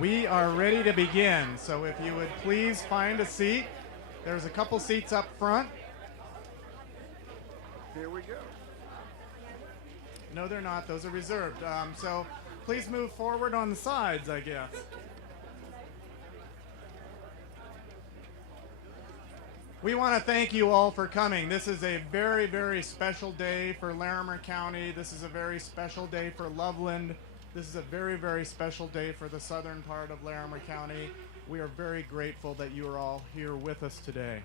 We are ready to begin, so if you would please find a seat. There's a couple seats up front. Here we go. No, they're not. Those are reserved. So please move forward on the sides, I guess. We want to thank you all for coming. This is a very, very special day for Larimer County. This is a very special day for Loveland. This is a very, very special day for the southern part of Larimer County. We are very grateful that you are all here with us today.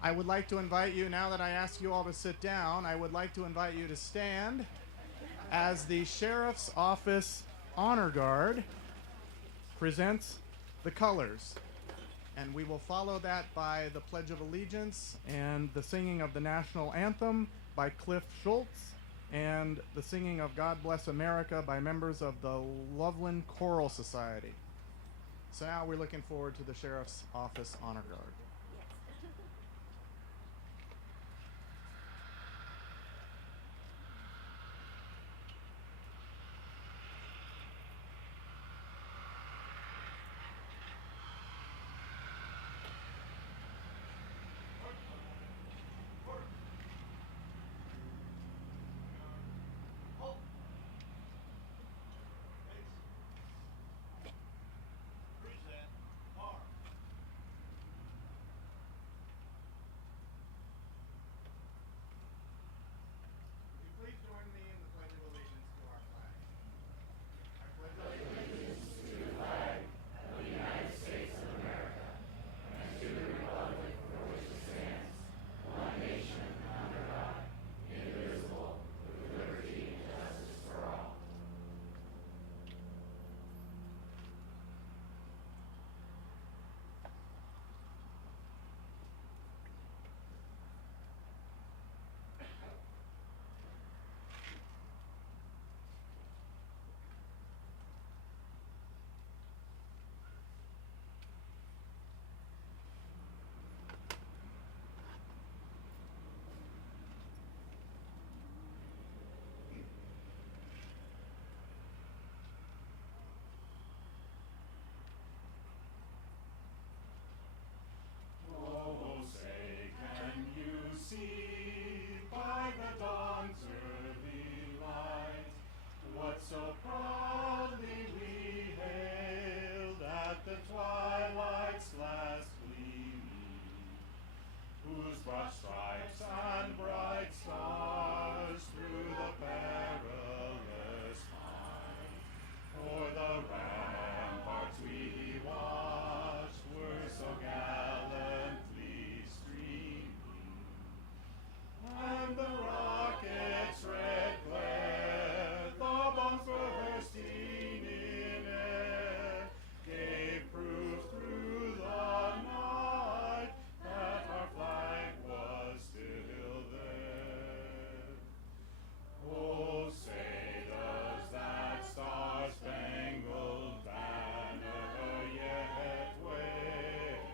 I would like to invite you, now that I ask you all to sit down, I would like to invite you to stand as the Sheriff's Office Honor Guard presents the colors. And we will follow that by the Pledge of Allegiance and the singing of the National Anthem by Cliff Schultz and the singing of God Bless America by members of the Loveland Choral Society. So now we're looking forward to the Sheriff's Office Honor Guard. So proudly we hailed at the twilight's last gleaming, whose broad stripes and bright stars through the perilous fight, o'er the ramparts we watched were so gallantly streaming, and the rocket's red glare, the bombs bursting in air, gave proof through the night that our flag was still there. Oh, say does that star-spangled banner yet wave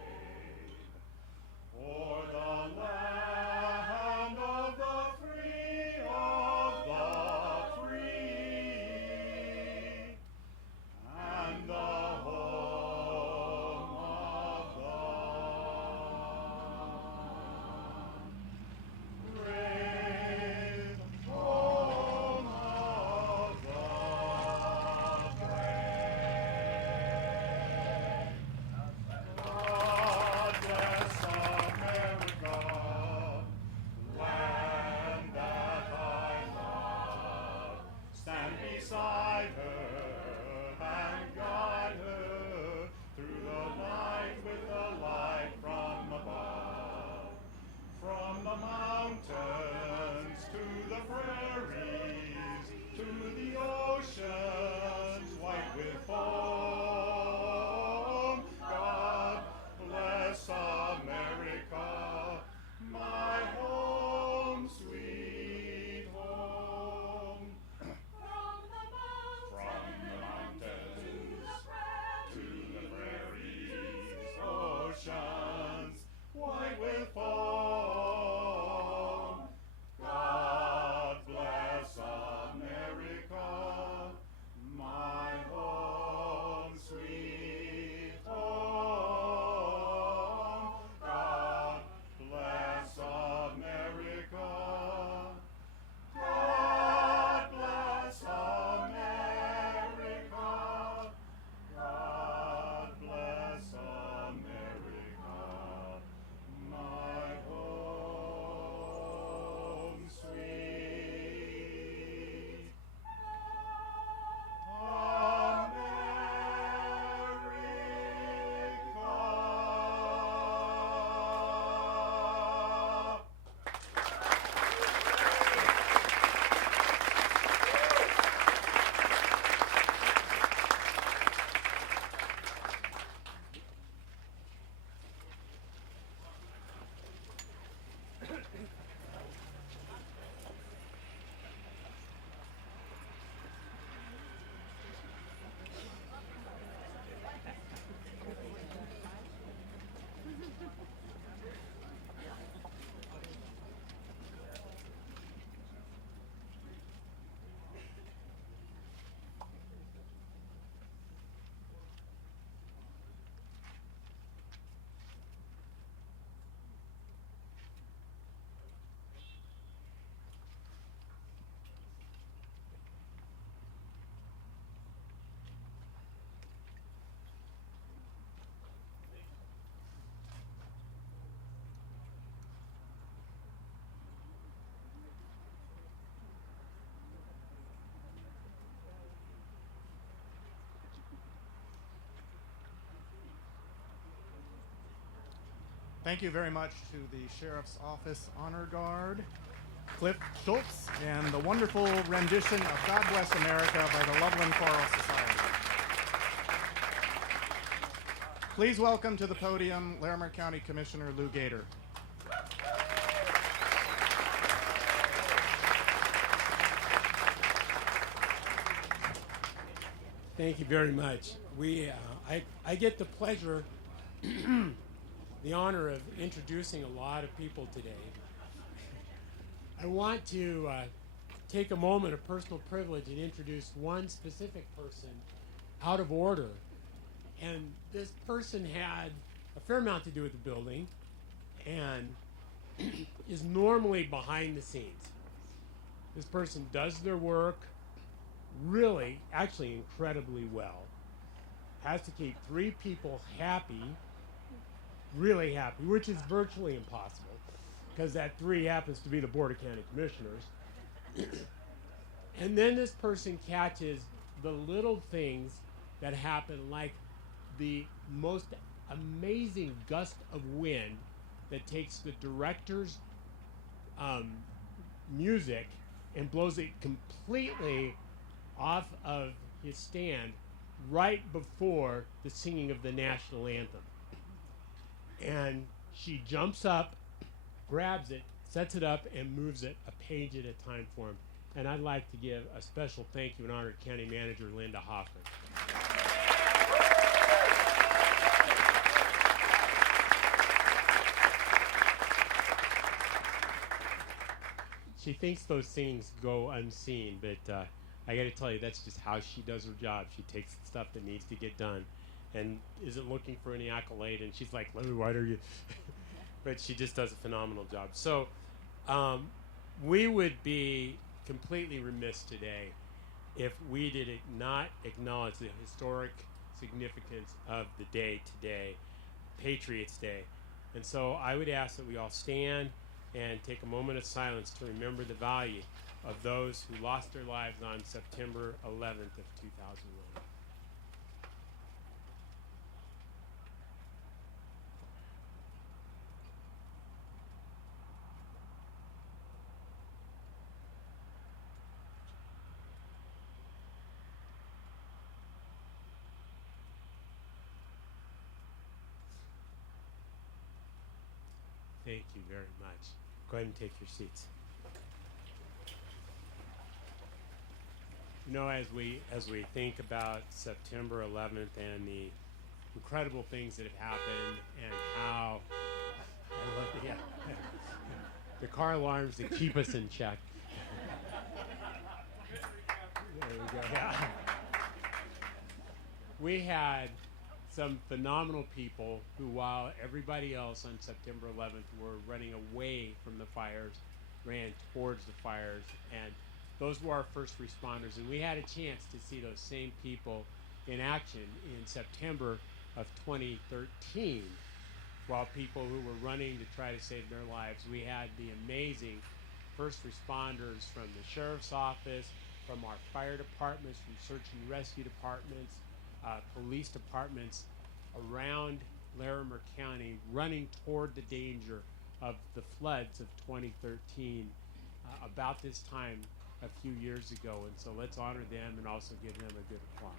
Thank you very much to the Sheriff's Office Honor Guard, Cliff Schultz, and the wonderful rendition of God Bless America by the Loveland Choral Society. Please welcome to the podium Larimer County Commissioner Lou Gator. Thank you very much. I get the pleasure, the honor of introducing a lot of people today. I want to take a moment of personal privilege and introduce one specific person out of order. And this person had a fair amount to do with the building and is normally behind the scenes. This person does their work really, actually incredibly well. Has to keep 3 people happy, really happy, which is virtually impossible because that 3 happens to be the Board of County Commissioners. And then this person catches the little things that happen, like the most amazing gust of wind that takes the director's music and blows it completely off of his stand right before the singing of the national anthem. And she jumps up, grabs it, sets it up, and moves it a page at a time for him. And I'd like to give a special thank you and honor to County Manager Linda Hoffman. She thinks those things go unseen, but I got to tell you, that's just how she does her job. She takes the stuff that needs to get done and isn't looking for any accolade. And she's like, Larry, why are you? But she just does a phenomenal job. So we would be completely remiss today if we did not acknowledge the historic significance of the day today, Patriots Day. And so I would ask that we all stand and take a moment of silence to remember the value of those who lost their lives on September 11th of 2001. Thank you very much. Go ahead and take your seats. You know, as we think about September 11th and the incredible things that have happened and how I love the car alarms that keep us in check. There we go. Yeah. We had some phenomenal people who, while everybody else on September 11th were running away from the fires, ran towards the fires, and those were our first responders, and we had a chance to see those same people in action in September of 2013. While people who were running to try to save their lives, we had the amazing first responders from the Sheriff's Office, from our fire departments, from search and rescue departments, police departments around Larimer County running toward the danger of the floods of 2013 about this time a few years ago. And so let's honor them and also give them a good applause.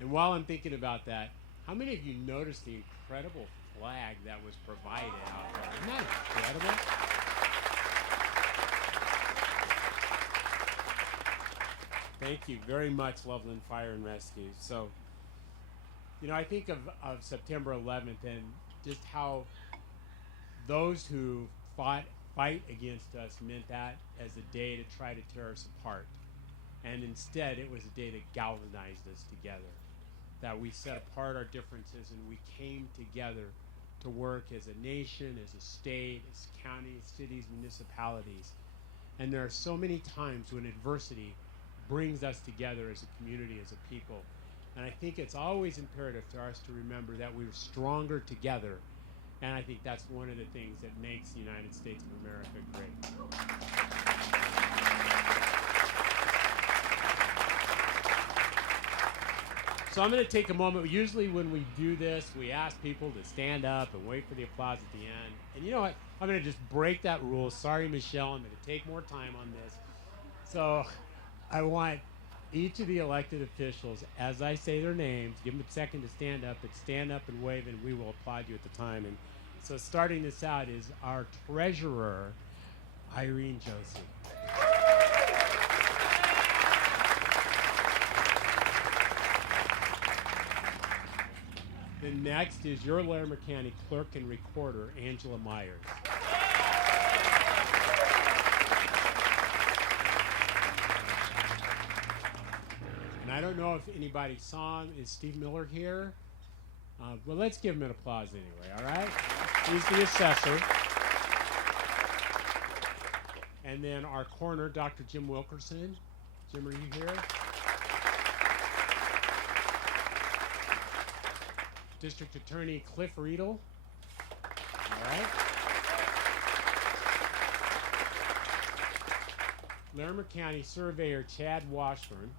And while I'm thinking about that, how many of you noticed the incredible flag that was provided out there? Isn't that incredible? Thank you very much, Loveland Fire and Rescue. So, you know, I think of September 11th and just how those who fight against us meant that as a day to try to tear us apart. And instead, it was a day that galvanized us together, that we set apart our differences and we came together to work as a nation, as a state, as counties, cities, municipalities. And there are so many times when adversity brings us together as a community, as a people. And I think it's always imperative to us to remember that we're stronger together. And I think that's one of the things that makes the United States of America great. So I'm going to take a moment. Usually when we do this, we ask people to stand up and wait for the applause at the end. And you know what? I'm going to just break that rule. Sorry, Michelle. I'm going to take more time on this. So I want each of the elected officials, as I say their names, give them a second to stand up and wave, and we will applaud you at the time. And so starting this out is our treasurer, Irene Josie. The next is your Larimer County clerk and recorder, Angela Myers. And I don't know if anybody saw him. Is Steve Miller here? Well, let's give him an applause anyway, all right? He's the assessor. And then our coroner, Dr. Jim Wilkerson. Jim, are you here? District Attorney Cliff Riedel. All right. Larimer County Surveyor Chad Washburn.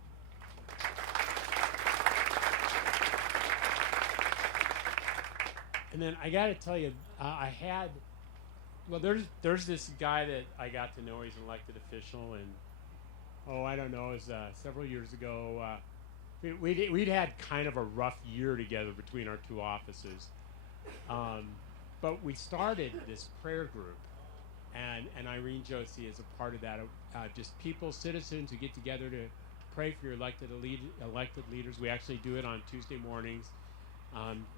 And then I got to tell you, there's this guy that I got to know. He's an elected official, and I don't know, it was several years ago. We'd had kind of a rough year together between our two offices, but we started this prayer group, and Irene Josie is a part of that. Just people, citizens who get together to pray for your elected leaders. We actually do it on Tuesday mornings,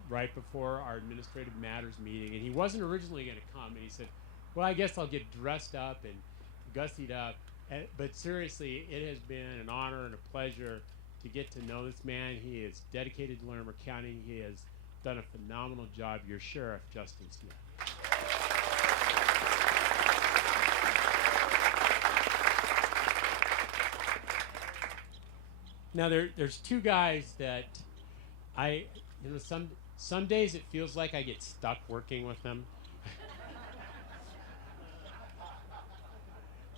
right before our administrative matters meeting. And he wasn't originally going to come, and he said, "Well, I guess I'll get dressed up and gussied up." But seriously, it has been an honor and a pleasure to get to know this man. He is dedicated to Larimer County. He has done a phenomenal job. Your Sheriff, Justin Smith. Now there's two guys that some days it feels like I get stuck working with them.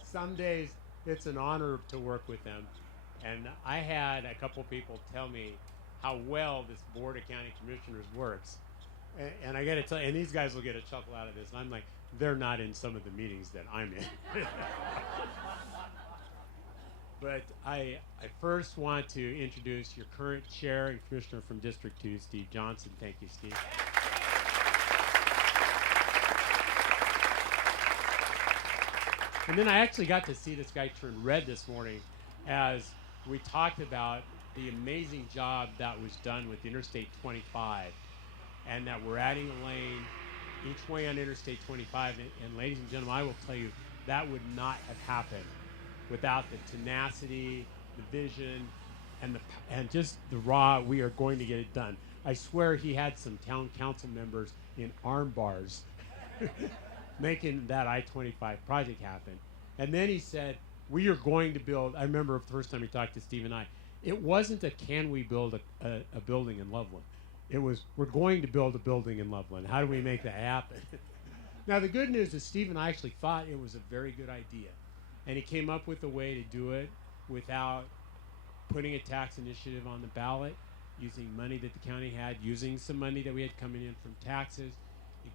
Some days it's an honor to work with them. And I had a couple people tell me how well this Board of County Commissioners works. And I got to tell you, and these guys will get a chuckle out of this. And I'm like, they're not in some of the meetings that I'm in. But I first want to introduce your current chair and commissioner from District 2, Steve Johnson. Thank you, Steve. And then I actually got to see this guy turn red this morning as we talked about the amazing job that was done with Interstate 25, and that we're adding a lane each way on Interstate 25. And ladies and gentlemen, I will tell you, that would not have happened without the tenacity, the vision, and just the raw, we are going to get it done. I swear he had some town council members in arm bars making that I-25 project happen. And then he said, we are going to build, I remember the first time he talked to Steve and I, it wasn't a can we build a building in Loveland. It was, we're going to build a building in Loveland. How do we make that happen? Now the good news is Steve and I actually thought it was a very good idea. And he came up with a way to do it without putting a tax initiative on the ballot, using money that the county had, using some money that we had coming in from taxes.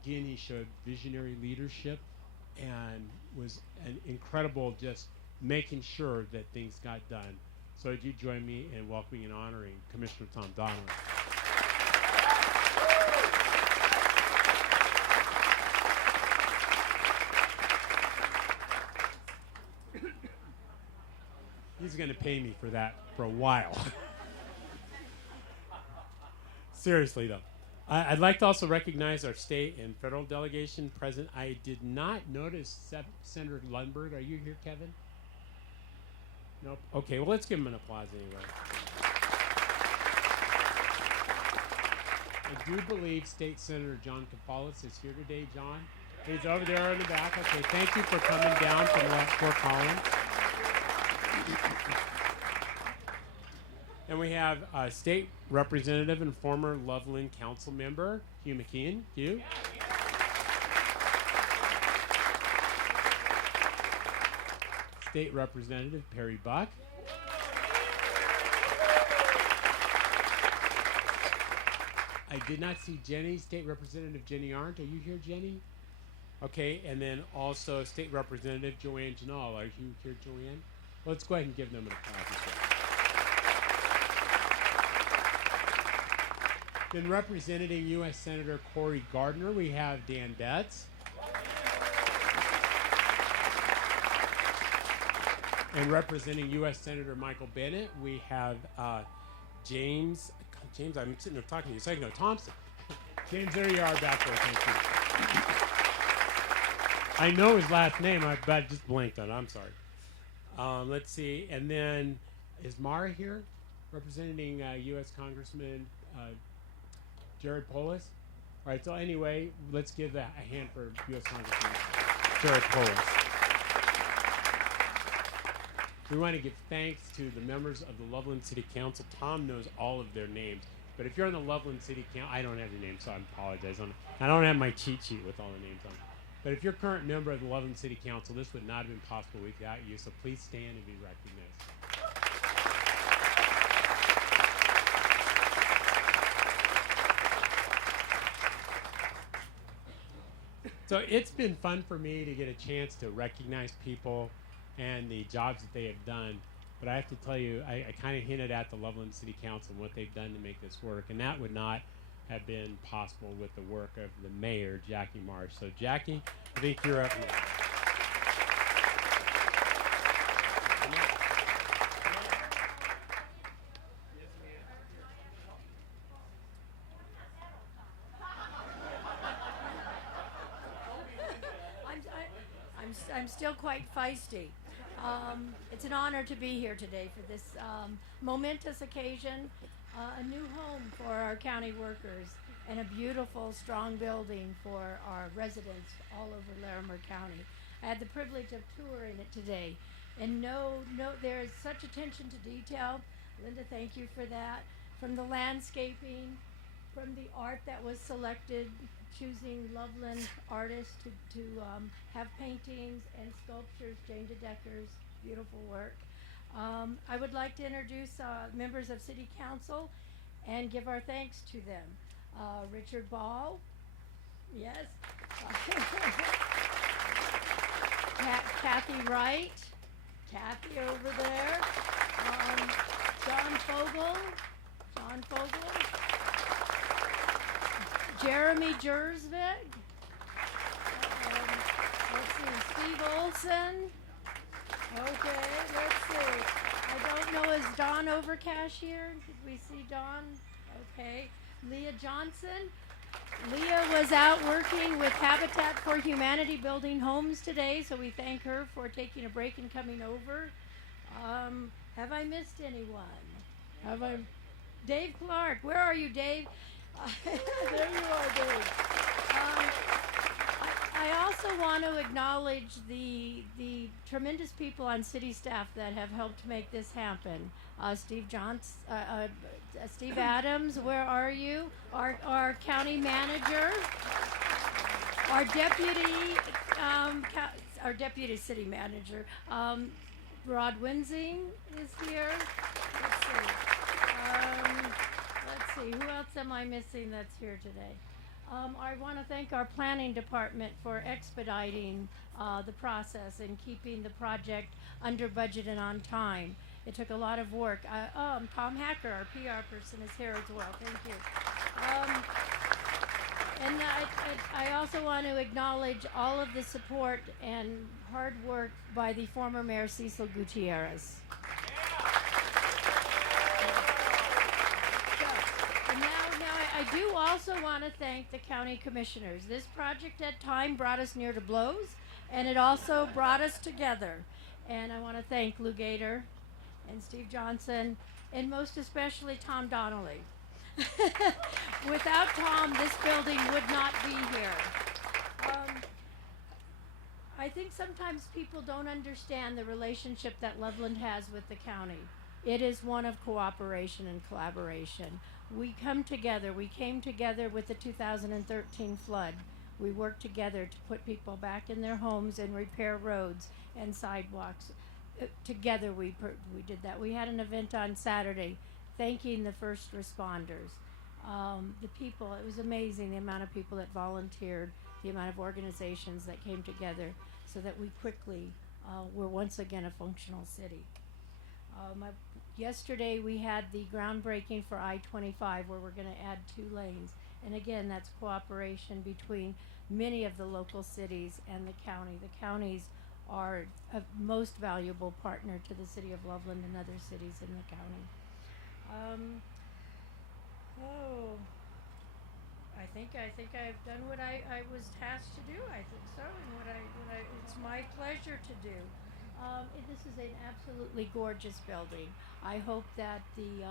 Again, he showed visionary leadership and was an incredible just making sure that things got done. So would you join me in welcoming and honoring Commissioner Tom Donnelly? He's going to pay me for that for a while. Seriously, though. I'd like to also recognize our state and federal delegation present. I did not notice Senator Lundberg. Are you here, Kevin? Nope. Okay, well, let's give him an applause anyway. I do believe State Senator John Capalis is here today. John? He's over there in the back. Okay, thank you for coming down from Fort Collins. And we have a state representative and former Loveland council member, Hugh McKeon. Hugh? State Representative Perry Buck. I did not see Jenny, State Representative Jenny Arndt. Are you here, Jenny? Okay, and then also State Representative Joanne Janal. Are you here, Joanne? Let's go ahead and give them an applause as well. Then representing U.S. Senator Cory Gardner, we have Dan Betts. And representing U.S. Senator Michael Bennett, we have James, I'm sitting there talking to you a second ago, Thompson. James, there you are back there, thank you. I know his last name, but I just blanked on it, I'm sorry. Let's see, and then is Mara here? Representing U.S. Congressman Jared Polis? All right, so anyway, let's give a hand for U.S. Congressman Jared Polis. We want to give thanks to the members of the Loveland City Council. Tom knows all of their names, but if you're on the Loveland City Council, I don't have your name, so I apologize. I don't have my cheat sheet with all the names on it. But if you're a current member of the Loveland City Council, this would not have been possible without you, so please stand and be recognized. So it's been fun for me to get a chance to recognize people and the jobs that they have done. But I have to tell you, I kind of hinted at the Loveland City Council and what they've done to make this work. And that would not have been possible with the work of the mayor, Jackie Marsh. So Jackie, I think you're up next. I'm still quite feisty. It's an honor to be here today for this momentous occasion, a new home for our county workers, and a beautiful, strong building for our residents all over Larimer County. I had the privilege of touring it today, and there is such attention to detail. Linda, thank you for that. From the landscaping, from the art that was selected, choosing Loveland artists to have paintings and sculptures, Jane DeDecker's beautiful work. I would like to introduce members of City Council and give our thanks to them. Richard Ball, yes. Kathy Wright, Kathy over there. John Fogel. Jeremy Jersvig. Let's see, Steve Olson. Okay, let's see. I don't know, is Don Overcash here? Did we see Don? Okay. Leah Johnson. Leah was out working with Habitat for Humanity building homes today, so we thank her for taking a break and coming over. Have I missed anyone? Dave Clark. Where are you, Dave? There you are, Dave. I also want to acknowledge the tremendous people on city staff that have helped make this happen. Steve Adams, where are you? Our county manager, our deputy city manager, Rod Winsing is here. Let's see, who else am I missing that's here today? I want to thank our planning department for expediting the process and keeping the project under budget and on time. It took a lot of work. Tom Hacker, our PR person, is here as well. Thank you. And I also want to acknowledge all of the support and hard work by the former Mayor Cecil Gutierrez. I do also want to thank the county commissioners. This project at time brought us near to blows, and it also brought us together. And I want to thank Lou Gator and Steve Johnson, and most especially Tom Donnelly. Without Tom, this building would not be here. I think sometimes people don't understand the relationship that Loveland has with the county. It is one of cooperation and collaboration. We come together. We came together with the 2013 flood. We worked together to put people back in their homes and repair roads and sidewalks. Together we did that. We had an event on Saturday thanking the first responders. The people, it was amazing the amount of people that volunteered, the amount of organizations that came together so that we quickly were once again a functional city. Yesterday we had the groundbreaking for I-25 where we're going to add 2 lanes. And again, that's cooperation between many of the local cities and the county. The counties are a most valuable partner to the city of Loveland and other cities in the county. I think I've done what I was tasked to do. I think so, and it's my pleasure to do. This is an absolutely gorgeous building. I hope that the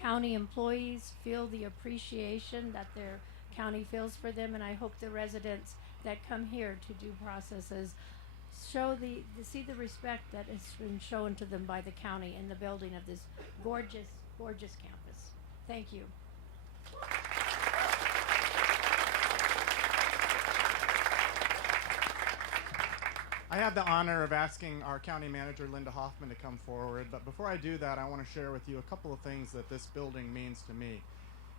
county employees feel the appreciation that their county feels for them, and I hope the residents that come here to do processes see the respect that has been shown to them by the county in the building of this gorgeous, gorgeous campus. Thank you. I have the honor of asking our county manager, Linda Hoffman, to come forward. But before I do that, I want to share with you a couple of things that this building means to me.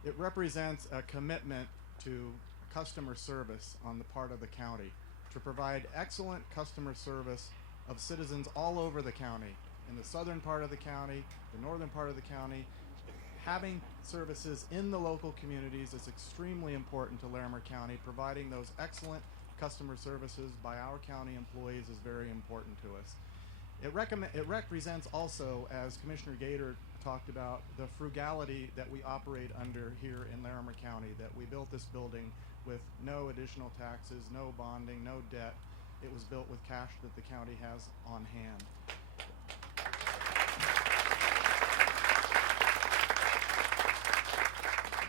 It represents a commitment to customer service on the part of the county, to provide excellent customer service of citizens all over the county, in the southern part of the county, the northern part of the county. Having services in the local communities is extremely important to Larimer County. Providing those excellent customer services by our county employees is very important to us. It represents also, as Commissioner Gator talked about, the frugality that we operate under here in Larimer County, that we built this building with no additional taxes, no bonding, no debt. It was built with cash that the county has on hand.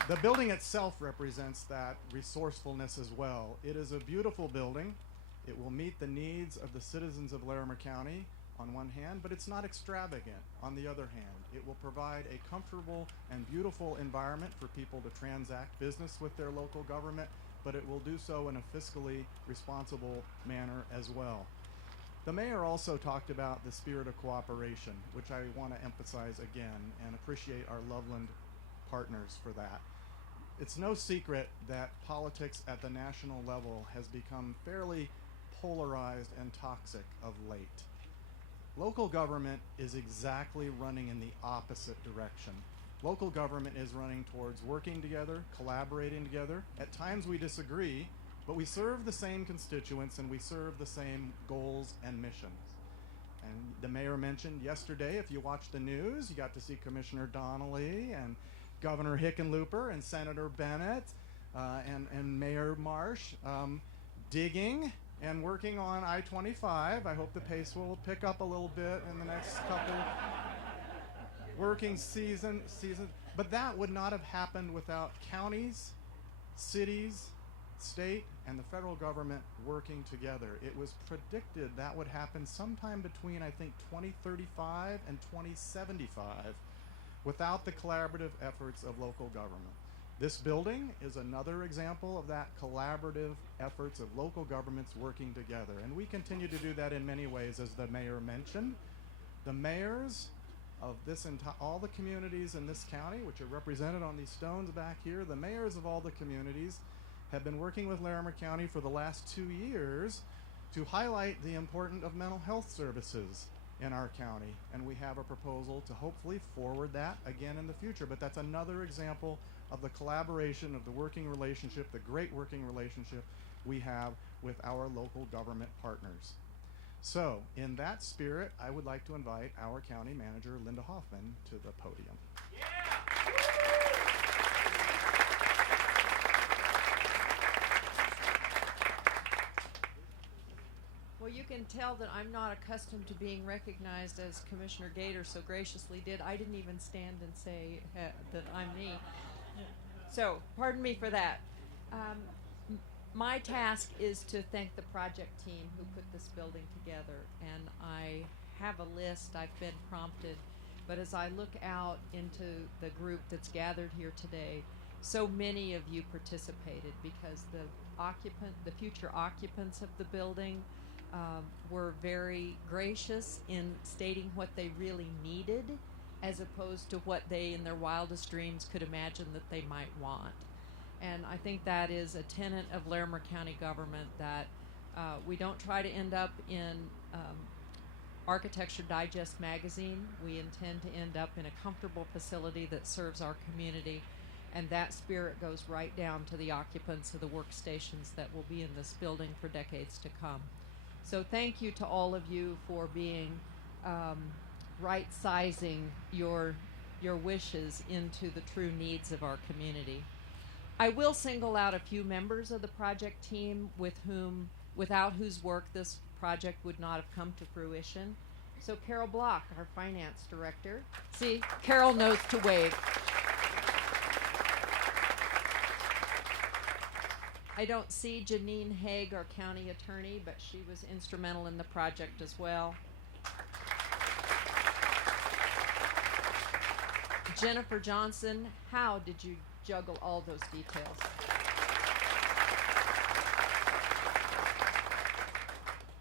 The building itself represents that resourcefulness as well. It is a beautiful building. It will meet the needs of the citizens of Larimer County on one hand, but it's not extravagant on the other hand. It will provide a comfortable and beautiful environment for people to transact business with their local government, but it will do so in a fiscally responsible manner as well. The mayor also talked about the spirit of cooperation, which I want to emphasize again and appreciate our Loveland partners for that. It's no secret that politics at the national level has become fairly polarized and toxic of late. Local government is exactly running in the opposite direction. Local government is running towards working together, collaborating together. At times we disagree, but we serve the same constituents and we serve the same goals and missions. And the mayor mentioned yesterday, if you watched the news, you got to see Commissioner Donnelly and Governor Hickenlooper and Senator Bennett and Mayor Marsh digging and working on I-25. I hope the pace will pick up a little bit in the next couple working seasons. But that would not have happened without counties, cities, state, and the federal government working together. It was predicted that would happen sometime between, I think, 2035 and 2075 without the collaborative efforts of local government. This building is another example of that collaborative efforts of local governments working together. And we continue to do that in many ways, as the mayor mentioned. The mayors of all the communities in this county, which are represented on these stones back here, the mayors of all the communities have been working with Larimer County for the last 2 years to highlight the importance of mental health services in our county. And we have a proposal to hopefully forward that again in the future. But that's another example of the collaboration, of the working relationship, the great working relationship we have with our local government partners. So, in that spirit, I would like to invite our county manager, Linda Hoffman, to the podium. Well, you can tell that I'm not accustomed to being recognized as Commissioner Gator so graciously did. I didn't even stand and say that I'm me. So, pardon me for that. My task is to thank the project team who put this building together, and I have a list. I've been prompted, but as I look out into the group that's gathered here today, so many of you participated because the future occupants of the building were very gracious in stating what they really needed as opposed to what they in their wildest dreams could imagine that they might want. And I think that is a tenet of Larimer County government, that we don't try to end up in Architecture Digest magazine. We intend to end up in a comfortable facility that serves our community, and that spirit goes right down to the occupants of the workstations that will be in this building for decades to come. So thank you to all of you for being right-sizing your wishes into the true needs of our community. I will single out a few members of the project team without whose work this project would not have come to fruition. So Carol Block, our finance director. See, Carol knows to wave. I don't see Janine Haig, our county attorney, but she was instrumental in the project as well. Jennifer Johnson, how did you juggle all those details?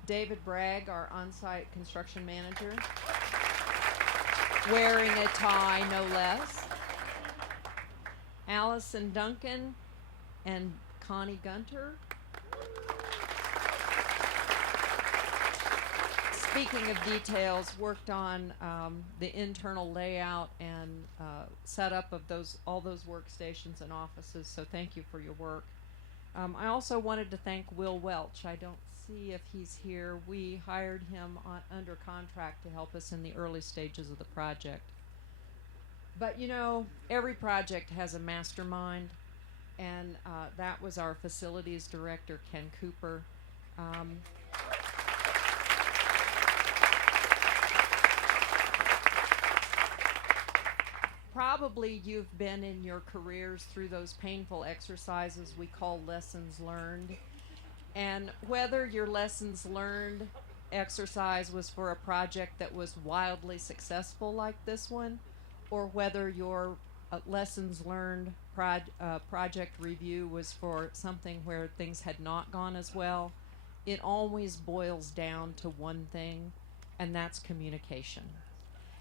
David Bragg, our on-site construction manager, wearing a tie, no less. Allison Duncan and Connie Gunter. Speaking of details, worked on the internal layout and setup of all those workstations and offices, so thank you for your work. I also wanted to thank Will Welch. I don't see if he's here. We hired him under contract to help us in the early stages of the project. But you know, every project has a mastermind, and that was our facilities director, Ken Cooper. Probably you've been in your careers through those painful exercises we call lessons learned. And whether your lessons learned exercise was for a project that was wildly successful like this one, or whether your lessons learned project review was for something where things had not gone as well, it always boils down to one thing, and that's communication.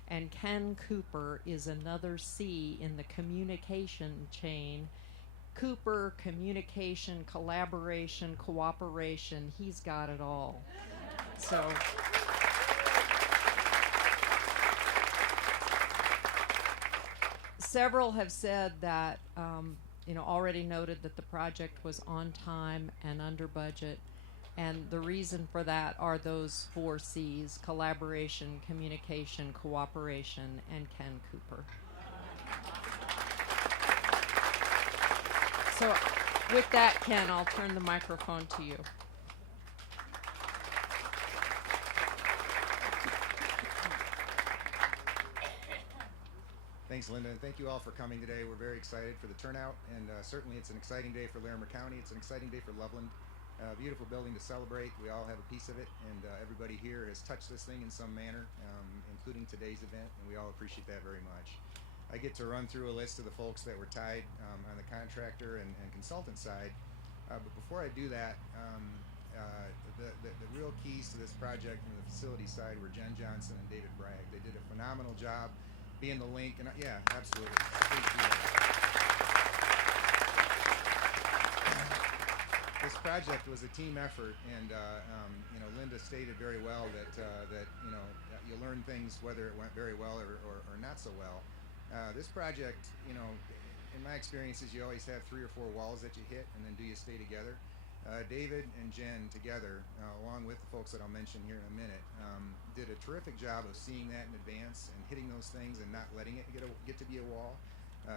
And Ken Cooper is another C in the communication chain. Cooper, communication, collaboration, cooperation, he's got it all. So several have said that, already noted that the project was on time and under budget. And the reason for that are those 4 C's: collaboration, communication, cooperation, and Ken Cooper. So with that, Ken, I'll turn the microphone to you. Thanks, Linda, and thank you all for coming today. We're very excited for the turnout, and certainly it's an exciting day for Larimer County. It's an exciting day for Loveland. Beautiful building to celebrate. We all have a piece of it, and everybody here has touched this thing in some manner, including today's event, and we all appreciate that very much. I get to run through a list of the folks that were tied on the contractor and consultant side, but before I do that, the real keys to this project from the facility side were Jen Johnson and David Bragg. They did a phenomenal job being the link, and yeah, absolutely. This project was a team effort, and Linda stated very well that you learn things whether it went very well or not so well. This project, in my experiences, you always have 3 or 4 walls that you hit, and then do you stay together? David and Jen together, along with the folks that I'll mention here in a minute, did a terrific job of seeing that in advance and hitting those things and not letting it get to be a wall.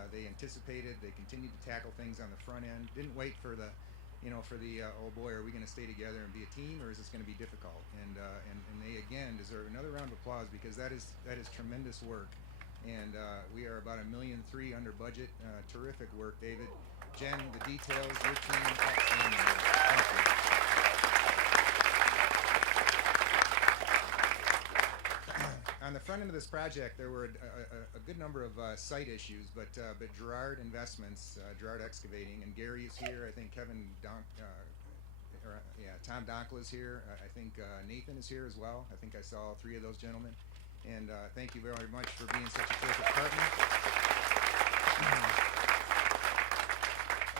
They anticipated, they continued to tackle things on the front end, didn't wait for the oh boy, are we going to stay together and be a team, or is this going to be difficult? And they again deserve another round of applause, because that is tremendous work. And we are about $1.3 million under budget. Terrific work, David. Jen, the details, your team, outstanding work. Thank you. On the front end of this project, there were a good number of site issues, but Gerard Investments, Gerard Excavating, and Gary is here. I think Tom Donkla is here. I think Nathan is here as well. I think I saw 3 of those gentlemen. And thank you very much for being such a terrific partner.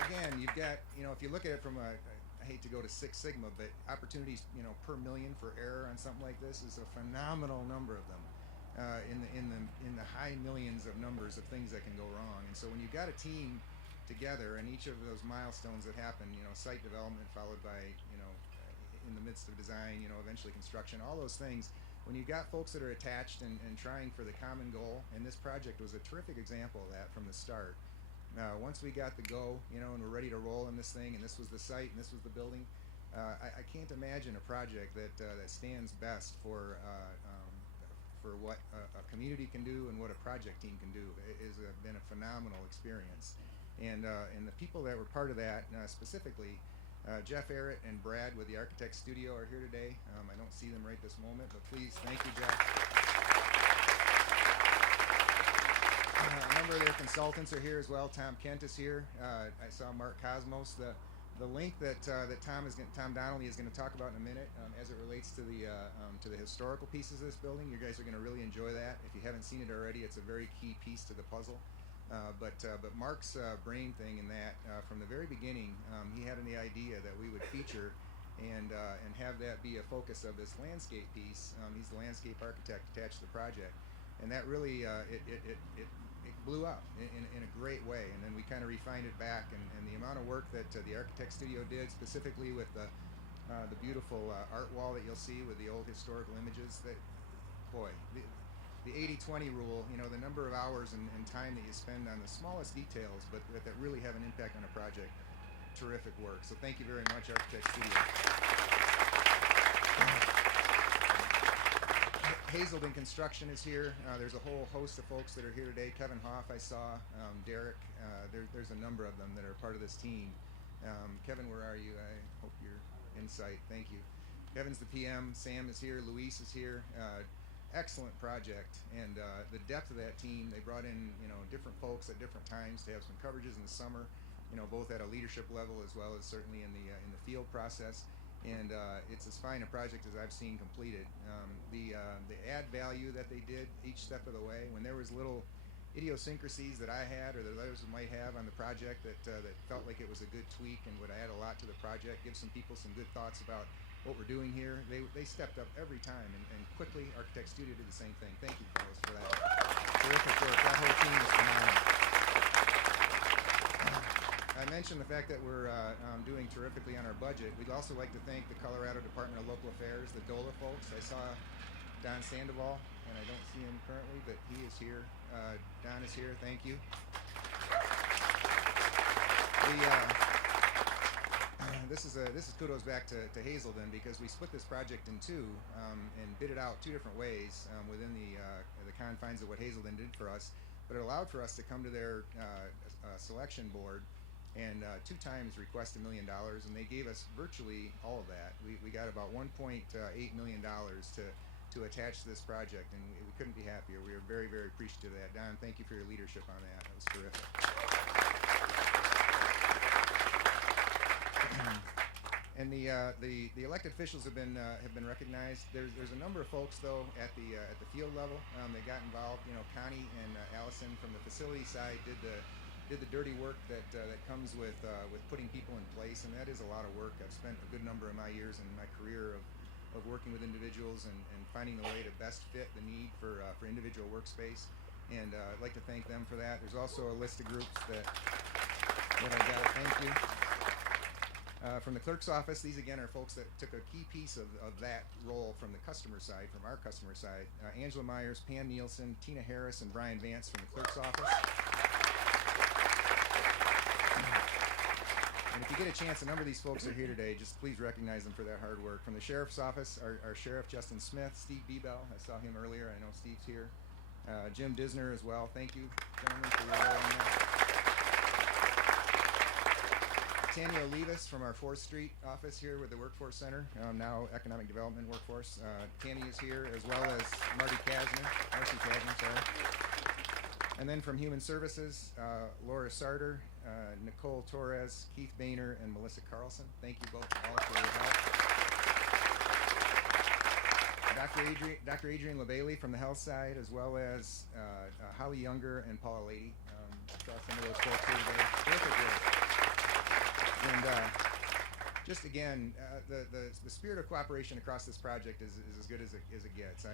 Again, you've got, if you look at it from I hate to go to Six Sigma, but opportunities, per million for error on something like this is a phenomenal number of them. In the high millions of numbers of things that can go wrong. And so when you've got a team together and each of those milestones that happen, site development followed by, in the midst of design, eventually construction, all those things, when you've got folks that are attached and trying for the common goal, and this project was a terrific example of that from the start. Once we got the go, and we're ready to roll in this thing, and this was the site and this was the building, I can't imagine a project that stands best for what a community can do and what a project team can do. It has been a phenomenal experience. And the people that were part of that, specifically, Jeff Arrett and Brad with the Architect Studio are here today. I don't see them right this moment, but please, thank you, Jeff. A number of their consultants are here as well. Tom Kent is here. I saw Mark Cosmos. The link that Tom Donnelly is going to talk about in a minute, as it relates to the historical pieces of this building. You guys are going to really enjoy that. If you haven't seen it already, it's a very key piece to the puzzle. But Mark's brain thing in that, from the very beginning, he had the idea that we would feature and have that be a focus of this landscape piece. He's the landscape architect attached to the project, and that really it blew up in a great way. And then we kind of refined it back, and the amount of work that the Architect Studio did, specifically with the beautiful art wall that you'll see with the old historical images. That, boy, the 80-20 rule, the number of hours and time that you spend on the smallest details, but that really have an impact on a project, terrific work. So thank you very much, Architect Studio. Hazelden Construction is here. There's a whole host of folks that are here today. Kevin Hoff, I saw, Derek. There's a number of them that are part of this team. Kevin, where are you? I hope you're in sight. Thank you. Kevin's the PM. Sam is here. Luis is here. Excellent project, and the depth of that team. They brought in different folks at different times to have some coverages in the summer, both at a leadership level as well as certainly in the field process. And it's as fine a project as I've seen completed. The add value that they did each step of the way, when there was little idiosyncrasies that I had or that others might have on the project that felt like it was a good tweak and would add a lot to the project, give some people some good thoughts about what we're doing here, they stepped up every time, and quickly Architect Studio did the same thing. Thank you, fellas, for that. Terrific work. That whole team is phenomenal. I mentioned the fact that we're doing terrifically on our budget. We'd also like to thank the Colorado Department of Local Affairs, the DOLA folks. I saw Don Sandoval, and I don't see him currently, but he is here. Don is here. Thank you. This is kudos back to Hazelden, because we split this project in two and bid it out two different ways within the confines of what Hazelden did for us. But it allowed for us to come to their selection board and two times request $1 million, and they gave us virtually all of that. We got about $1.8 million to attach to this project, and we couldn't be happier. We are very, very appreciative of that. Don, thank you for your leadership on that. That was terrific. And the elected officials have been recognized. There's a number of folks though at the field level that got involved. Connie and Allison from the facility side did the dirty work that comes with putting people in place, and that is a lot of work. I've spent a good number of my years in my career of working with individuals and finding the way to best fit the need for individual workspace, and I'd like to thank them for that. There's also a list of groups that I got. Thank you. From the clerk's office, these again are folks that took a key piece of that role from the customer side, from our customer side. Angela Myers, Pam Nielsen, Tina Harris, and Brian Vance from the clerk's office. And if you get a chance, a number of these folks are here today. Just please recognize them for their hard work. From the sheriff's office, our sheriff, Justin Smith, Steve Bebel. I saw him earlier. I know Steve's here. Jim Disner as well. Thank you, gentlemen, for your role in that. Tanya Olivas from our 4th Street office here with the Workforce Center, now Economic Development Workforce. Tammy is here, as well as Marcy Kasner, sorry. And then from Human Services, Laura Sarter, Nicole Torres, Keith Boehner, and Melissa Carlson. Thank you both all for your help. Dr. Adrian LaBailey from the health side, as well as Holly Younger and Paula Lady. Saw some of those folks here today. Terrific work. And just again, the spirit of cooperation across this project is as good as it gets.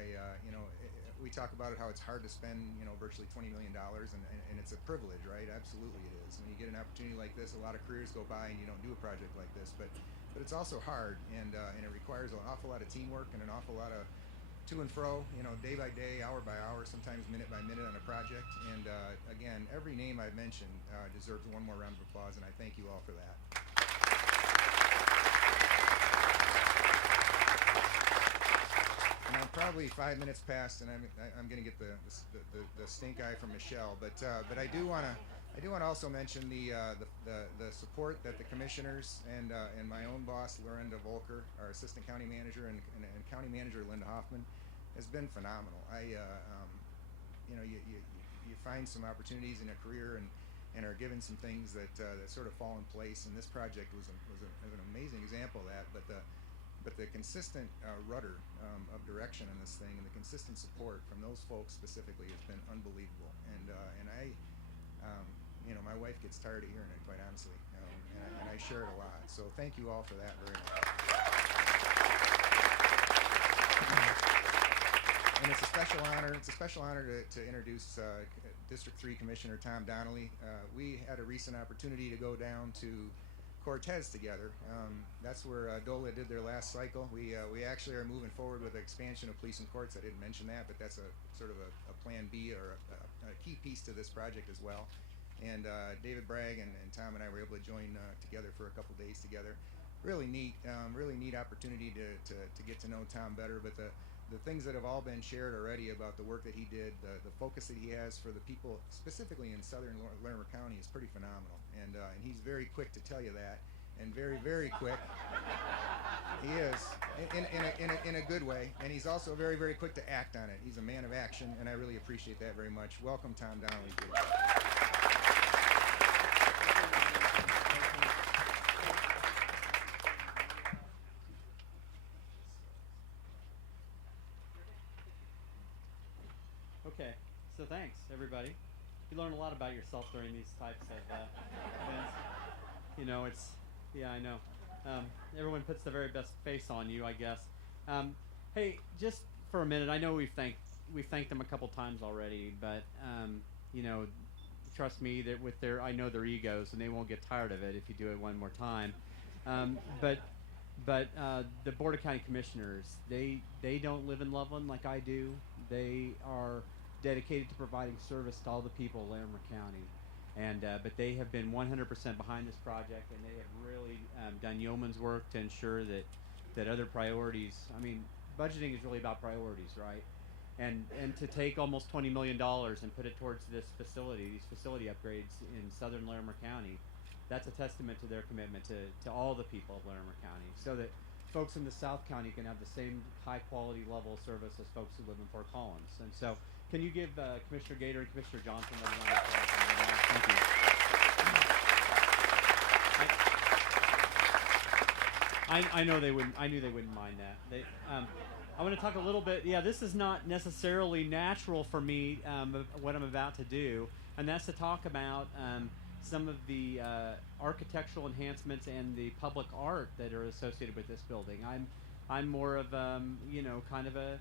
We talk about it, how it's hard to spend, virtually $20 million, and it's a privilege, right? Absolutely it is. When you get an opportunity like this, a lot of careers go by and you don't do a project like this, but it's also hard, and it requires an awful lot of teamwork and an awful lot of to and fro, day by day, hour by hour, sometimes minute by minute on a project. And again, every name I've mentioned deserves one more round of applause, and I thank you all for that. And I'm probably 5 minutes past, and I'm going to get the stink eye from Michelle, but I do want to also mention the support that the commissioners and my own boss Lorinda Volker, our assistant county manager, and county manager Linda Hoffman, has been phenomenal. You find some opportunities in a career and are given some things that sort of fall in place, and this project was an amazing example of that. But the consistent rudder of direction in this thing, and the consistent support from those folks specifically, has been unbelievable. And I, my wife gets tired of hearing it, quite honestly, and I share it a lot. So thank you all for that very much. And it's a special honor. It's a special honor to introduce District 3 Commissioner Tom Donnelly. We had a recent opportunity to go down to Cortez together. That's where DOLA did their last cycle. We actually are moving forward with the expansion of police and courts. I didn't mention that, but that's a sort of a plan B, or a key piece to this project as well. And David Bragg and Tom and I were able to join together for a couple days together. Really neat opportunity to get to know Tom better. But the things that have all been shared already about the work that he did, the focus that he has for the people, specifically in southern Larimer County, is pretty phenomenal. And he's very quick to tell you that, and very, very quick. He is, in a good way, and he's also very, very quick to act on it. He's a man of action, and I really appreciate that very much. Welcome, Tom Donnelly. Okay, so thanks, everybody. You learn a lot about yourself during these types of events. I know. Everyone puts the very best face on you, I guess. Hey, just for a minute, I know we've thanked them a couple times already, but trust me that I know their egos, and they won't get tired of it if you do it one more time. But the Board of County Commissioners, they don't live in Loveland like I do. They are dedicated to providing service to all the people of Larimer County, but they have been 100% behind this project, and they have really done yeoman's work to ensure that other priorities. I mean, budgeting is really about priorities, right? And to take almost $20 million and put it towards these facility upgrades in southern Larimer County, that's a testament to their commitment to all the people of Larimer County, so that folks in the South County can have the same high quality level of service as folks who live in Fort Collins. And so, can you give Commissioner Gator and Commissioner Johnson a round of applause? Thank you. I know they wouldn't. I knew they wouldn't mind that. I want to talk a little bit. Yeah, this is not necessarily natural for me, what I'm about to do, and that's to talk about some of the architectural enhancements and the public art that are associated with this building. I'm more of kind of a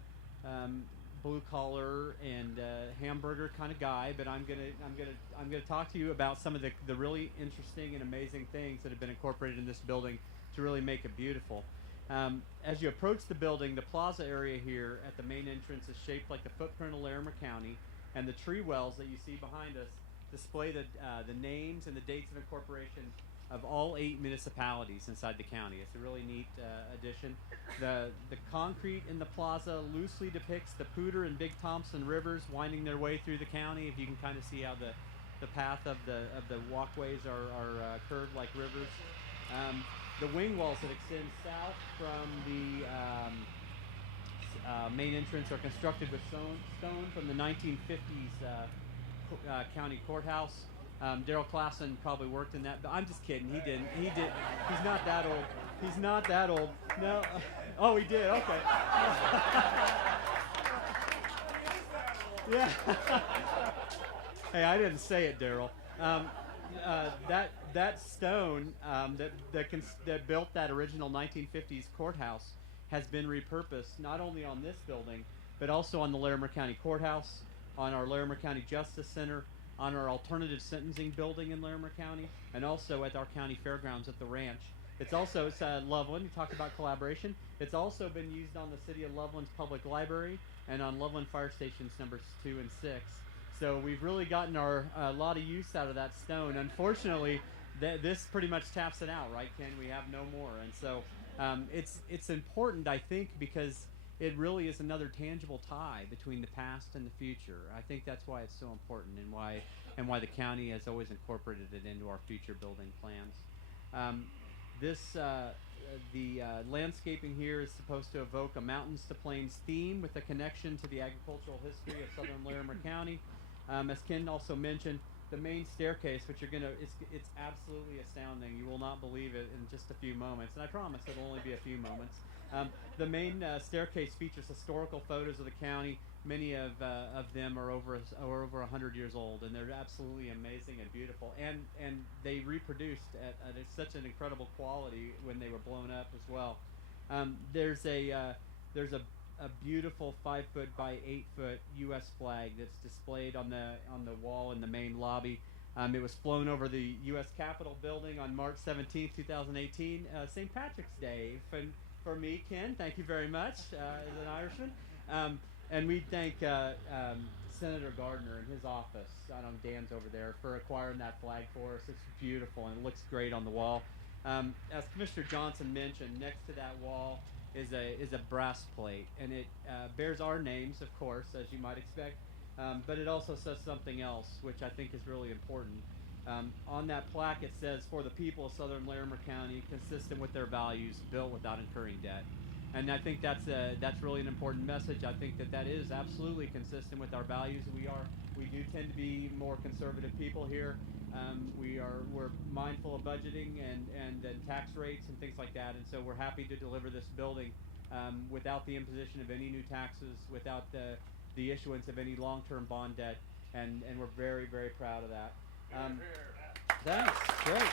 blue collar and hamburger kind of guy, but I'm gonna talk to you about some of the really interesting and amazing things that have been incorporated in this building to really make it beautiful. As you approach the building, the plaza area here at the main entrance is shaped like the footprint of Larimer County, and the tree wells that you see behind us display the names and the dates of incorporation of all 8 municipalities inside the county. It's a really neat addition. The concrete in the plaza loosely depicts the Poudre and Big Thompson rivers winding their way through the county. If you can kind of see how the path of the walkways are curved like rivers. The wing walls that extend south from the main entrance are constructed with stone from the 1950s county courthouse. Daryl Klassen probably worked in that, but I'm just kidding. He didn't. He did. He's not that old. He's not that old. No. Oh, we did. Okay. Yeah. Hey, I didn't say it, Daryl. That stone that built that original 1950s courthouse has been repurposed not only on this building, but also on the Larimer County Courthouse, on our Larimer County Justice Center, on our alternative sentencing building in Larimer County, and also at our county fairgrounds at the ranch. It's Loveland. You talked about collaboration. It's also been used on the City of Loveland's public library and on Loveland Fire Stations numbers 2 and 6. So we've really gotten a lot of use out of that stone. Unfortunately, this pretty much taps it out, right, Ken? We have no more. And so it's important, I think, because it really is another tangible tie between the past and the future. I think that's why it's so important, and why the county has always incorporated it into our future building plans. The landscaping here is supposed to evoke a mountains to plains theme with a connection to the agricultural history of southern Larimer County. As Ken also mentioned, the main staircase, which it's absolutely astounding. You will not believe it in just a few moments, and I promise it'll only be a few moments. The main staircase features historical photos of the county. Many of them are over 100 years old, and they're absolutely amazing and beautiful. And they reproduced at such an incredible quality when they were blown up as well. There's a beautiful 5-foot by 8-foot U.S. flag that's displayed on the wall in the main lobby. It was flown over the U.S. Capitol building on March 17, 2018, St. Patrick's Day. And for me, Ken, thank you very much as an Irishman. And we thank Senator Gardner and his office, I don't know, Dan's over there, for acquiring that flag for us. It's beautiful and it looks great on the wall. As Commissioner Johnson mentioned, next to that wall is a brass plate, and it bears our names, of course, as you might expect, but it also says something else, which I think is really important. On that plaque, it says, "For the people of southern Larimer County, consistent with their values, built without incurring debt." And I think that's really an important message. I think that is absolutely consistent with our values. We do tend to be more conservative people here. We're mindful of budgeting and tax rates and things like that, and so we're happy to deliver this building without the imposition of any new taxes, without the issuance of any long-term bond debt, and we're very, very proud of that. Thanks, great.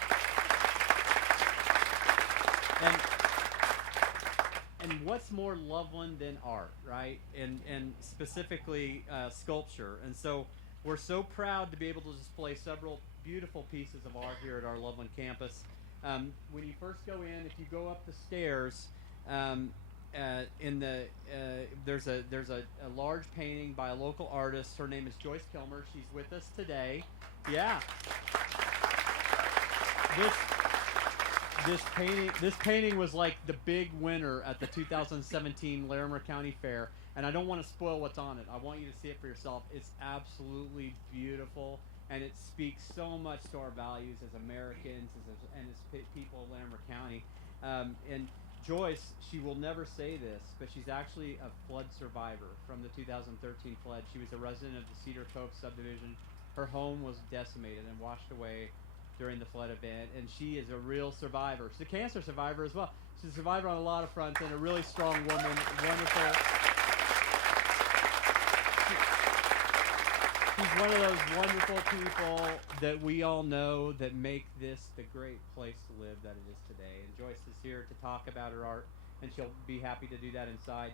And what's more Loveland than art, right? And specifically sculpture. And so we're so proud to be able to display several beautiful pieces of art here at our Loveland campus. When you first go in, if you go up the stairs, there's a large painting by a local artist. Her name is Joyce Kilmer. She's with us today. Yeah. This painting was like the big winner at the 2017 Larimer County Fair, and I don't want to spoil what's on it. I want you to see it for yourself. It's absolutely beautiful, and it speaks so much to our values as Americans and as people of Larimer County. And Joyce, she will never say this, but she's actually a flood survivor from the 2013 flood. She was a resident of the Cedar Cove subdivision. Her home was decimated and washed away during the flood event, and she is a real survivor. She's a cancer survivor as well. She's a survivor on a lot of fronts and a really strong woman, wonderful. She's one of those wonderful people that we all know that make this the great place to live that it is today. And Joyce is here to talk about her art, and she'll be happy to do that inside.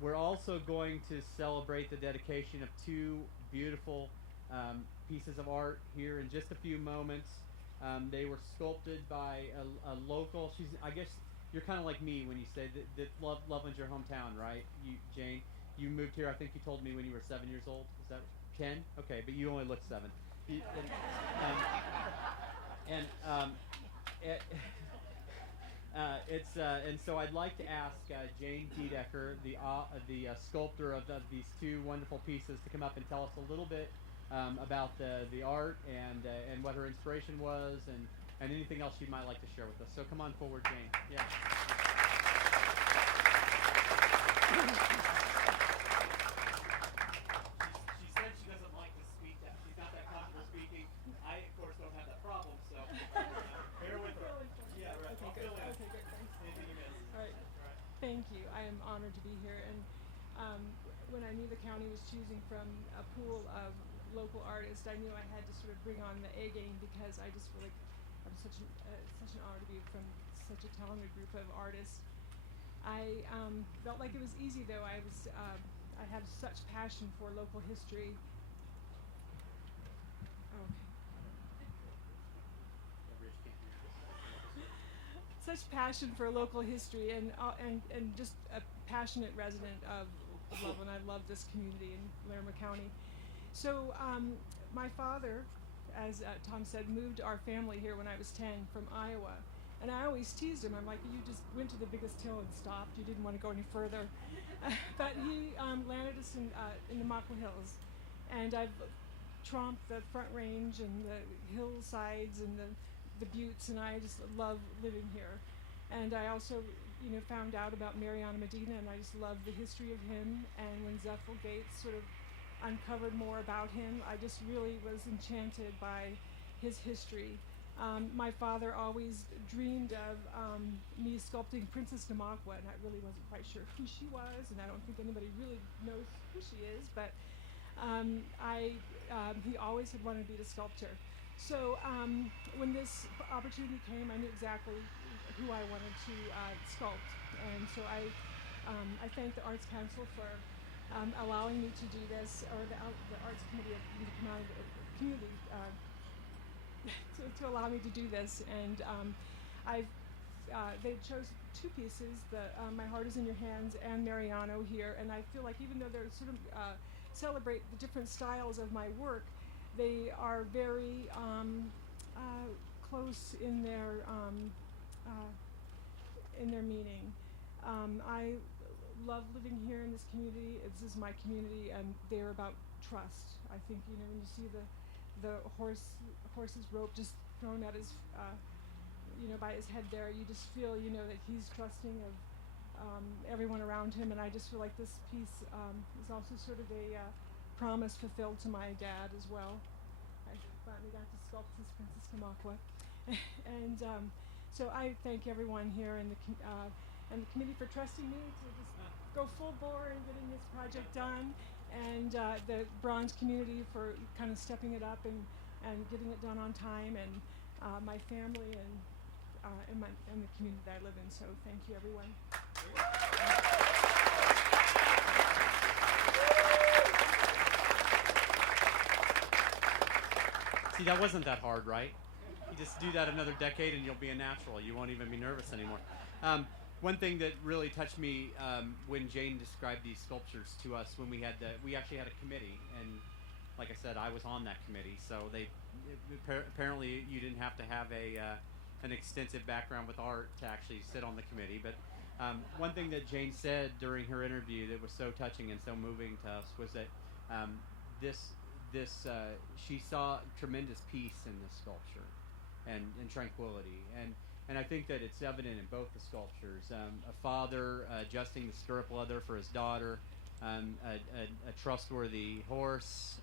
We're also going to celebrate the dedication of two beautiful pieces of art here in just a few moments. They were sculpted by a local. I guess you're kind of like me when you say that Loveland's your hometown, right? Jane, you moved here. I think you told me when you were 7 years old. Is that 10? Okay, but you only look 7. And so I'd like to ask Jane Dedecker, the sculptor of these two wonderful pieces, to come up and tell us a little bit about the art and what her inspiration was and anything else she might like to share with us. So come on forward, Jane. Yeah. She said she doesn't like to speak that. She's not that comfortable speaking. I, of course, don't have that problem, so bear with her. Yeah, right. I'll fill in. Anything you miss. All right. Thank you. I am honored to be here. And when I knew the county was choosing from a pool of local artists, I knew I had to sort of bring on the A game, because I just feel like I'm such an honor to be from such a talented group of artists. I felt like it was easy, though. I have such passion for local history. Okay. Such passion for local history, and just a passionate resident of Loveland. I love this community in Larimer County. So my father, as Tom said, moved our family here when I was 10 from Iowa. And I always teased him. I'm like, you just went to the biggest hill and stopped. You didn't want to go any further. But he landed us in the Makwa Hills. And I've tromped the Front Range and the hillsides and the buttes, and I just love living here. And I also, found out about Mariana Medina, and I just love the history of him. And when Zephyr Gates sort of uncovered more about him, I just really was enchanted by his history. My father always dreamed of me sculpting Princess Namakwa, and I really wasn't quite sure who she was, and I don't think anybody really knows who she is, but he always had wanted me to sculpt her. So when this opportunity came, I knew exactly who I wanted to sculpt, and so I thank the Arts Council for allowing me to do this, or the Arts Committee of the community to allow me to do this. And they chose two pieces, My Heart Is in Your Hands and Mariano here, and I feel like even though they're sort of celebrate the different styles of my work, they are very close in their meaning. I love living here in this community. This is my community, and they're about trust. I think when you see the horse's rope just thrown at his by his head there, you just feel that he's trusting of everyone around him. And I just feel like this piece is also sort of a promise fulfilled to my dad as well. I finally got to sculpt his Princess Namakwa. And so I thank everyone here and the committee for trusting me to just go full bore in getting this project done, and the bronze community for kind of stepping it up and getting it done on time, and my family and the community that I live in. So thank you, everyone. See, that wasn't that hard, right? You just do that another decade and you'll be a natural. You won't even be nervous anymore. One thing that really touched me when Jane described these sculptures to us, when we actually had a committee, and like I said, I was on that committee. So apparently you didn't have to have an extensive background with art to actually sit on the committee. But one thing that Jane said during her interview that was so touching and so moving to us was that she saw tremendous peace in this sculpture and tranquility, and I think that it's evident in both the sculptures. A father adjusting the stirrup leather for his daughter, a trustworthy horse,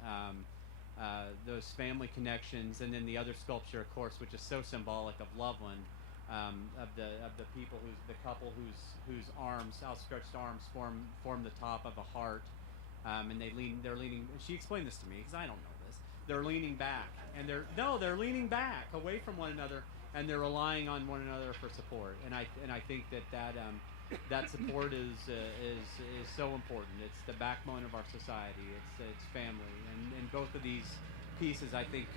those family connections, and then the other sculpture, of course, which is so symbolic of Loveland, of the people the couple whose arms, outstretched arms, form the top of a heart, and they're leaning. She explained this to me because I don't know this. They're leaning back, and they're leaning back away from one another, and they're relying on one another for support. And I think that support is so important. It's the backbone of our society. It's family, and both of these pieces, I think,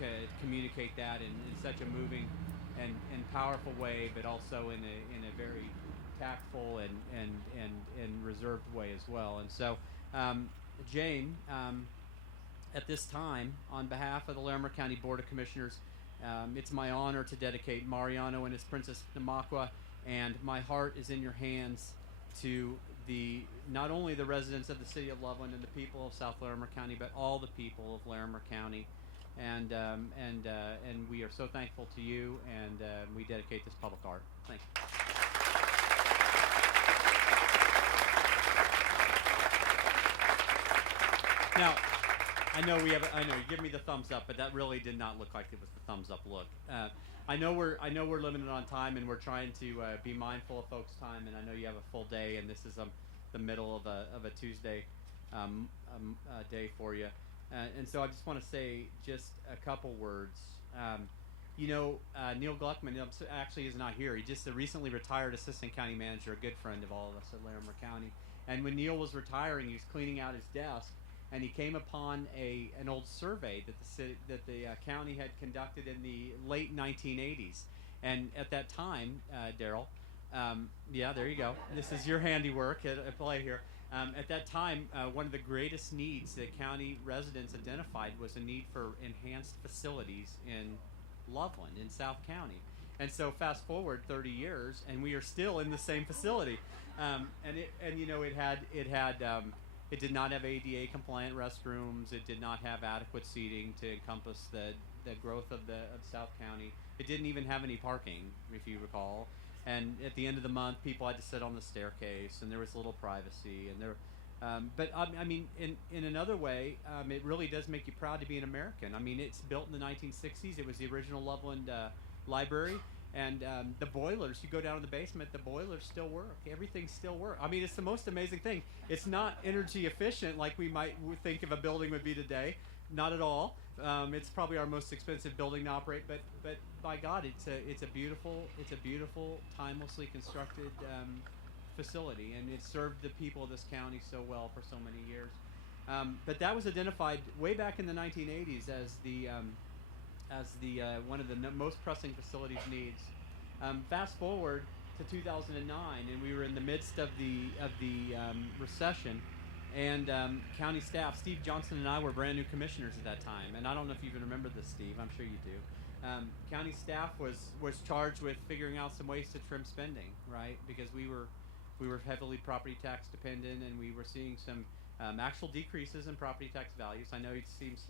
communicate that in such a moving and powerful way, but also in a very tactful and reserved way as well. And so, Jane, at this time, on behalf of the Larimer County Board of Commissioners, it's my honor to dedicate Mariano and his Princess Namakwa and My Heart Is in Your Hands to not only the residents of the city of Loveland and the people of South Larimer County, but all the people of Larimer County. And we are so thankful to you, and we dedicate this public art. Thank you. Now, I know we have. I know you give me the thumbs up, but that really did not look like it was the thumbs up look. I know we're limited on time, and we're trying to be mindful of folks' time. And I know you have a full day, and this is the middle of a Tuesday day for you. And so I just want to say just a couple words. Neil Gluckman actually is not here. He just a recently retired assistant county manager, a good friend of all of us at Larimer County. And when Neil was retiring, he was cleaning out his desk, and he came upon an old survey that the county had conducted in the late 1980s. And at that time, Daryl, yeah, there you go. This is your handiwork at play here. At that time, one of the greatest needs that county residents identified was a need for enhanced facilities in Loveland, in South County. And so fast forward 30 years, and we are still in the same facility. It did not have ADA compliant restrooms. It did not have adequate seating to encompass the growth of South County. It didn't even have any parking, if you recall. And at the end of the month, people had to sit on the staircase, and there was little privacy. And in another way, it really does make you proud to be an American. I mean, it's built in the 1960s. It was the original Loveland library. And the boilers, you go down in the basement, the boilers still work. Everything still works. I mean, it's the most amazing thing. It's not energy efficient like we might think of a building would be today. Not at all. It's probably our most expensive building to operate, but by God, it's a beautiful, timelessly constructed facility, and it served the people of this county so well for so many years. But that was identified way back in the 1980s as the one of the most pressing facilities needs. Fast forward to 2009, and we were in the midst of the recession, and county staff, Steve Johnson and I were brand new commissioners at that time. And I don't know if you even remember this, Steve. I'm sure you do. County staff was charged with figuring out some ways to trim spending, right? Because we were heavily property tax dependent, and we were seeing some actual decreases in property tax values. I know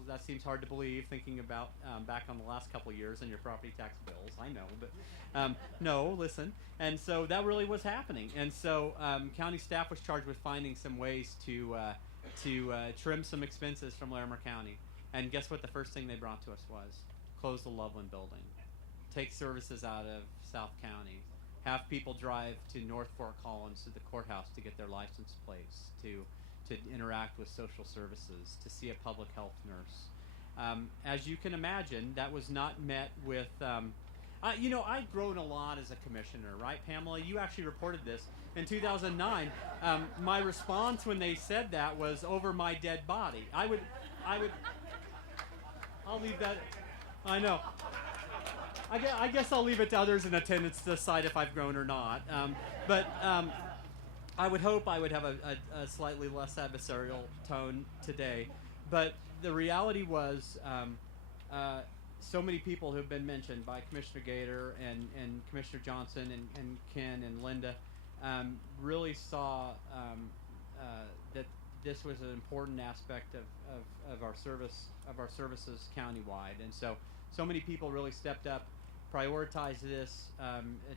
that seems hard to believe, thinking about back on the last couple of years and your property tax bills. I know, but no, listen. And so that really was happening. And so county staff was charged with finding some ways to trim some expenses from Larimer County. And guess what? The first thing they brought to us was close the Loveland building, take services out of South County, have people drive to North Fort Collins to the courthouse to get their license plates, to interact with social services, to see a public health nurse. As you can imagine, that was not met with... I've grown a lot as a commissioner, right, Pamela? You actually reported this. In 2009, my response when they said that was over my dead body. I'll leave that... I know. I guess I'll leave it to others in attendance to decide if I've grown or not. I would hope I would have a slightly less adversarial tone today. But the reality was so many people who have been mentioned by Commissioner Gator and Commissioner Johnson and Ken and Linda really saw that this was an important aspect of our services countywide. And so many people really stepped up, prioritize this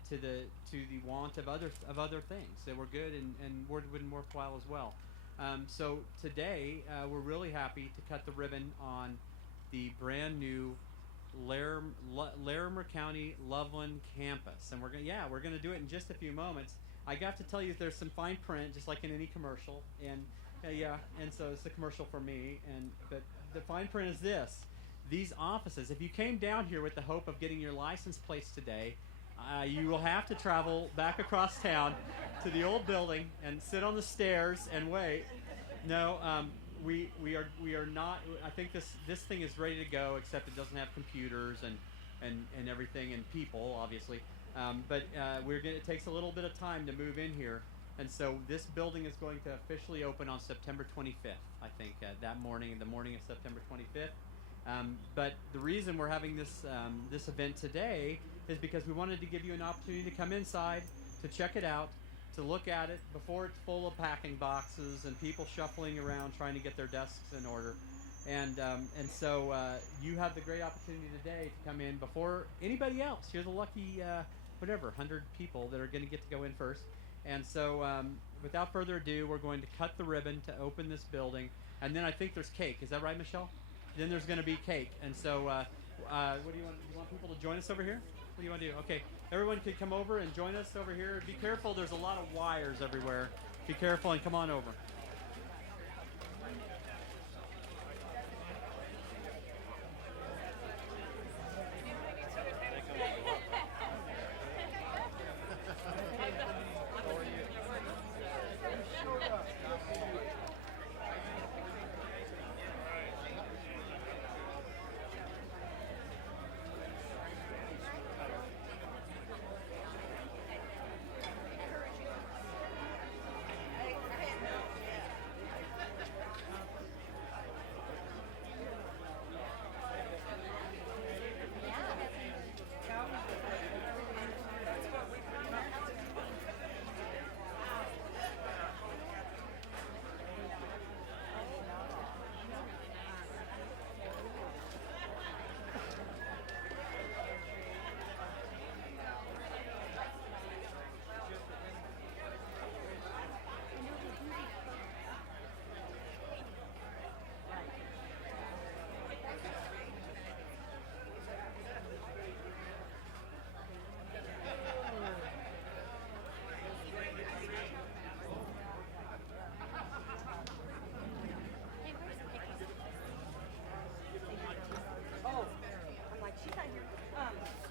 to the want of other things that were good and would have been worthwhile as well. So today we're really happy to cut the ribbon on the brand new Larimer County Loveland campus, and we're gonna do it in just a few moments. I got to tell you there's some fine print, just like in any commercial, and so it's a commercial for me. But the fine print is this. These offices, if you came down here with the hope of getting your license plates today, you will have to travel back across town to the old building and sit on the stairs and wait. No, we are not. I think this thing is ready to go, except it doesn't have computers and everything and people, obviously. But it takes a little bit of time to move in here. And so this building is going to officially open on September 25th, I think, that morning, the morning of September 25th. But the reason we're having this event today is because we wanted to give you an opportunity to come inside, to check it out, to look at it before it's full of packing boxes and people shuffling around trying to get their desks in order. And so you have the great opportunity today to come in before anybody else. You're the lucky 100 people that are going to get to go in first. And so without further ado, we're going to cut the ribbon to open this building. and then I think there's cake. Is that right, Michelle? Then there's going to be cake. And so, what do you want? You want people to join us over here? What do you want to do? Okay, everyone could come over and join us over here. Be careful. There's a lot of wires everywhere. Be careful and come on over. Oh, I'm like, she's not here.